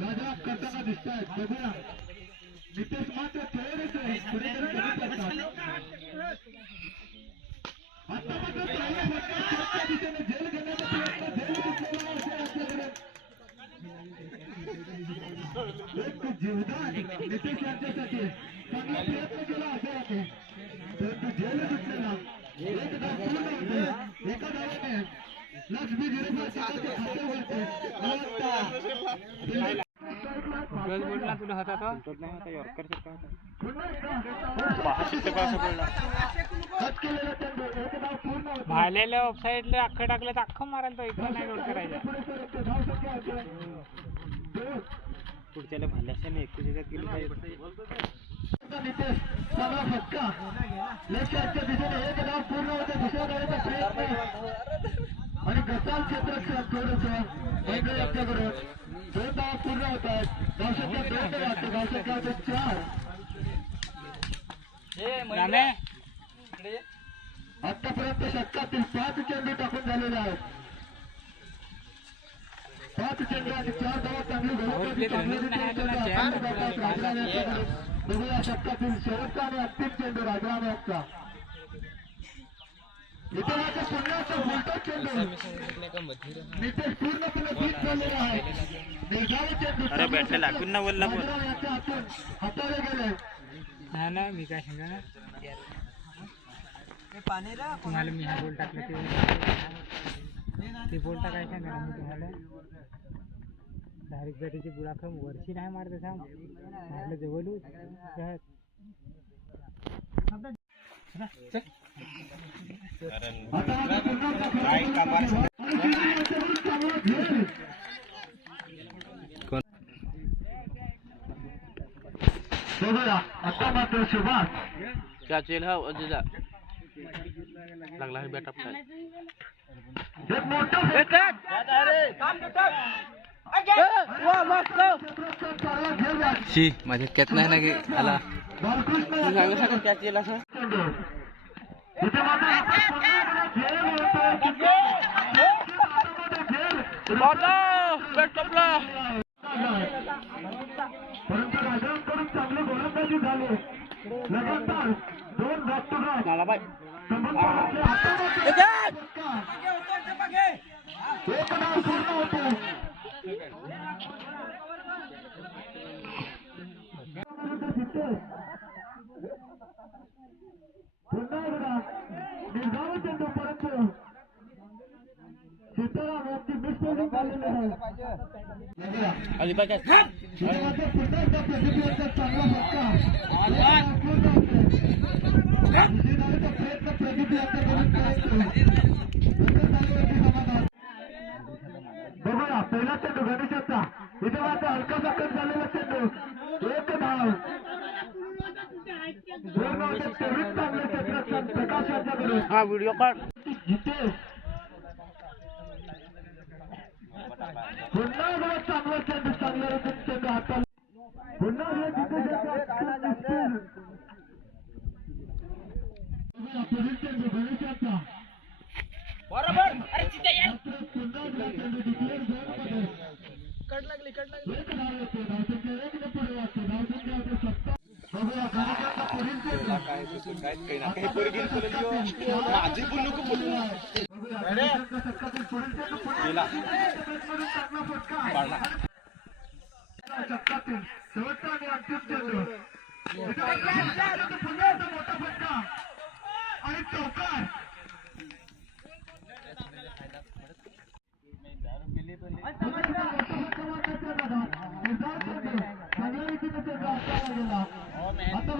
राजा करताना दिसत आहेत बघूया. नितेश मात्र थोडेसे पुढे तरी कमी आता मात्र पहिल्या दिशेने झेल घेण्याचा प्रयत्न झेल जिंकलेला असेल आपल्याकडे. एक जीवदान नितेश यांच्यासाठी. चांगला प्रयत्न केला असे होते परंतु झेल जिंकलेला एक डाव पूर्ण होते एका डावाने लक्ष्मी जिरेबाच्या खाते मला गज बोलला तुला होता? तो भालेल्या ऑफसाईडला अख्खं टाकलं तर अख्खं मारायला तो इकडं नाही रोड करायचा. पुढच्याला भाल्याशाने एकूण याच्यात गेली पाहिजे आणि गसाल यांच्याकडून दोन डाव पूर्ण होत आहेत. धावसंख्या दोन ने वाटते धावसंख्या होते चार आतापर्यंत षटकातील पाच चेंडू टाकून झालेले आहेत. पाच चेंडू आणि चार धावा चांगली धावा यांच्याकडे. बघूया षटकातील शेवटचा आणि अंतिम चेंडू राजराणे यांचा इथे पूर्णपणे बीट झालेला आहे. निर्धाव चेंडू अरे बॅटला लागून ना बोलला पण राजराणे यांच्या हातून हाताळले गेले. हा ना मी काय सांगा ना? तुम्हाला मी हा बोल टाकला ते ते बोल टाकाय सांगा ना मी तुम्हाला? डायरेक्ट जरीची बुडाखम वरशी नाही मारत सांग. मारलं जवळ आता मात्र सुभाष क्या चेल हा अजिजा लागला आहे बॅट आपला एक मोठं शी माझ्या कॅत नाही ना की आला. बालकृष्ण सांगू शकत क्या चेल असं? इथे मात्र परंतु राजांकडून चांगली गोलंदाजी झाली लगातार दोन बॅक टू बॅक संबंधाचे हातामध्ये फटका. एक डाव पूर्ण होतो जितेश. पुन्हा एकदा निर्धाव चेंडू परंतु सीताराम यांची मिसफिल्डिंग झालेली आहे पुन्हा एकदा चांगला फटका विजयदारीचा प्रयत्न पहिला चेंडू गणेशाचा इथे माझा हलका कट झालेला चेंडू एक धाव पूर्ण होते तेवढीच चांगले क्षेत्ररक्षण प्रकाश यांच्याकडून हा व्हिडिओ काढ जितेश पुन्हा एकदा चांगला चेंडू चांगल्या रीतीने चेंडू हाताला पुन्हा एकदा जितेश यांचा दिसतील. बघूया, पुढील चेंडू गणेशाचा मात्र पुन्हा एकदा चेंडू डिक्लेअर झोनमध्ये. एक धाव येते, धावसंख्या एक ने पुढे वाटते, धावसंख्या होते सत्तर. बघूया, गणेशाचा पुढील चेंडू. आतापर्यंत षटकातील बघूया, गणेशाच्या षटकातील पुढील चेंडू पुढे. बॅटमधून माझी फटका. षटकातील शेवटचा आणि चौकार पुन्हा एकदा मोठा फटका मारण्याचा दादा. निर्धार चेंडू. चांगल्या रीतीने चेंडू हाताळला गेला. आता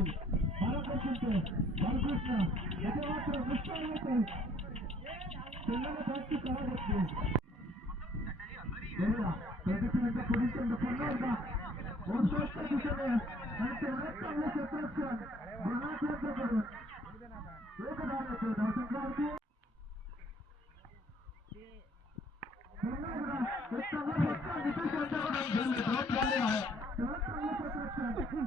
बालकृष्ण बालकृष्ण याचे मात्र विस्तार होते चेंडूला बॅटची करा बसते बघूया प्रदक्षिणाच्या पुढील चेंडू पुन्हा एकदा वरच्या दिशेने आणि तेवढेच चांगले क्षेत्ररक्षण गुणात यांच्याकडून एक धाव येते धावसंख्यावरती पुन्हा एकदा एक चांगला फटका नितीश यांच्याकडून झेल ड्रॉप झाले आहे तेवढेच चांगले क्षेत्ररक्षण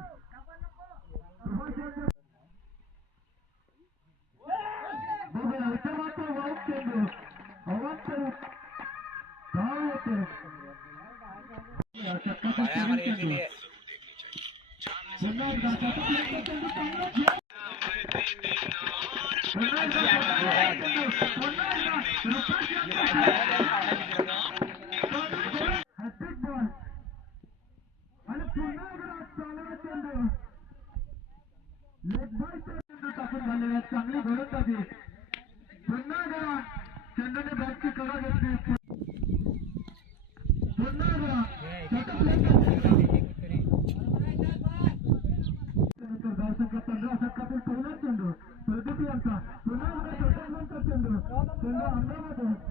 रुपये கழகத்திற்கு पंधरा षटकातील पहिलाच चेंडू प्रदीप यांचा पुन्हा एकदा चेंडू चेंडू अंगामध्ये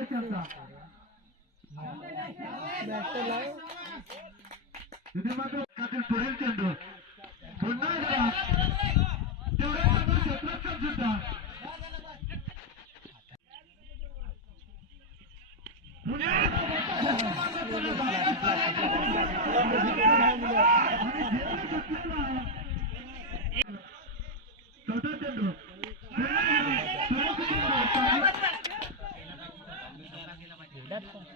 पुढील चेंडू पुन्हा चार चक्राच्या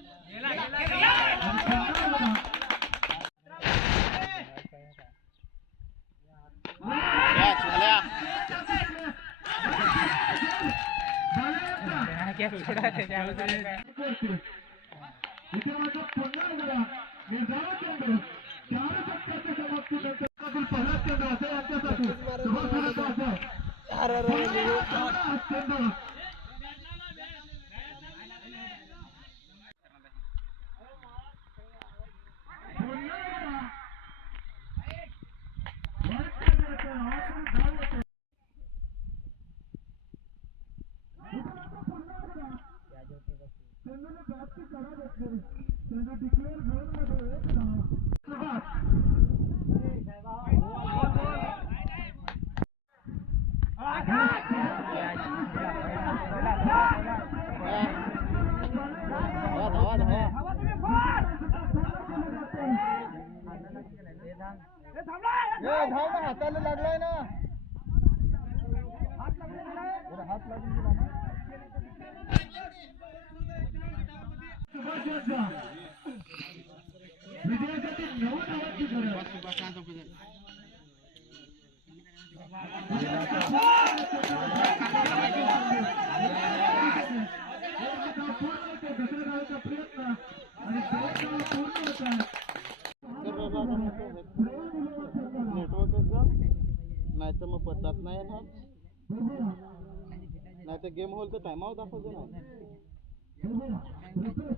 हाताला लागलाय ना हात लागून हात लागून गेला ना विजयाचा विजयासाठी नऊ धावांची नाही तर मग पत्तात नाही येणार. नाही गेम होल तर टाइम आउट दाखवतो ना. Elvira, refresh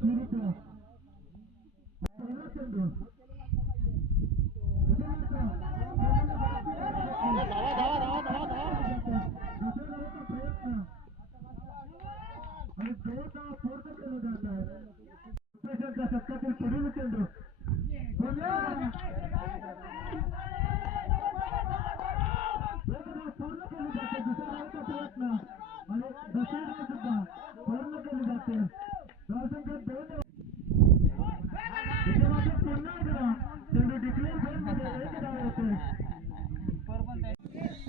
चेंडू डिक्लेअर झोनमध्ये एक धाव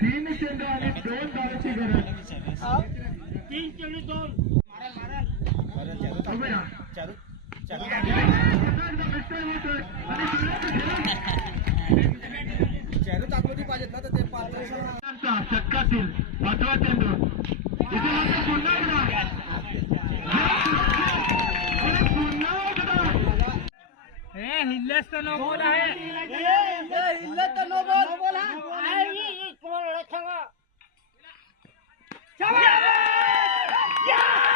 तीन चेंडू आणि दोन धावाची गरज तीन चेंडू दोन चेहरे दाखवली पाहिजेत ना तर ते पाच षटकातील पाचवा चेंडू पुन्हा એ હિલ્લેસ તો નો બોલ હે. એ હિલ્લેસ તો નો બોલ બોલ હા. આઈ કોણ લખવા ચાલો યા!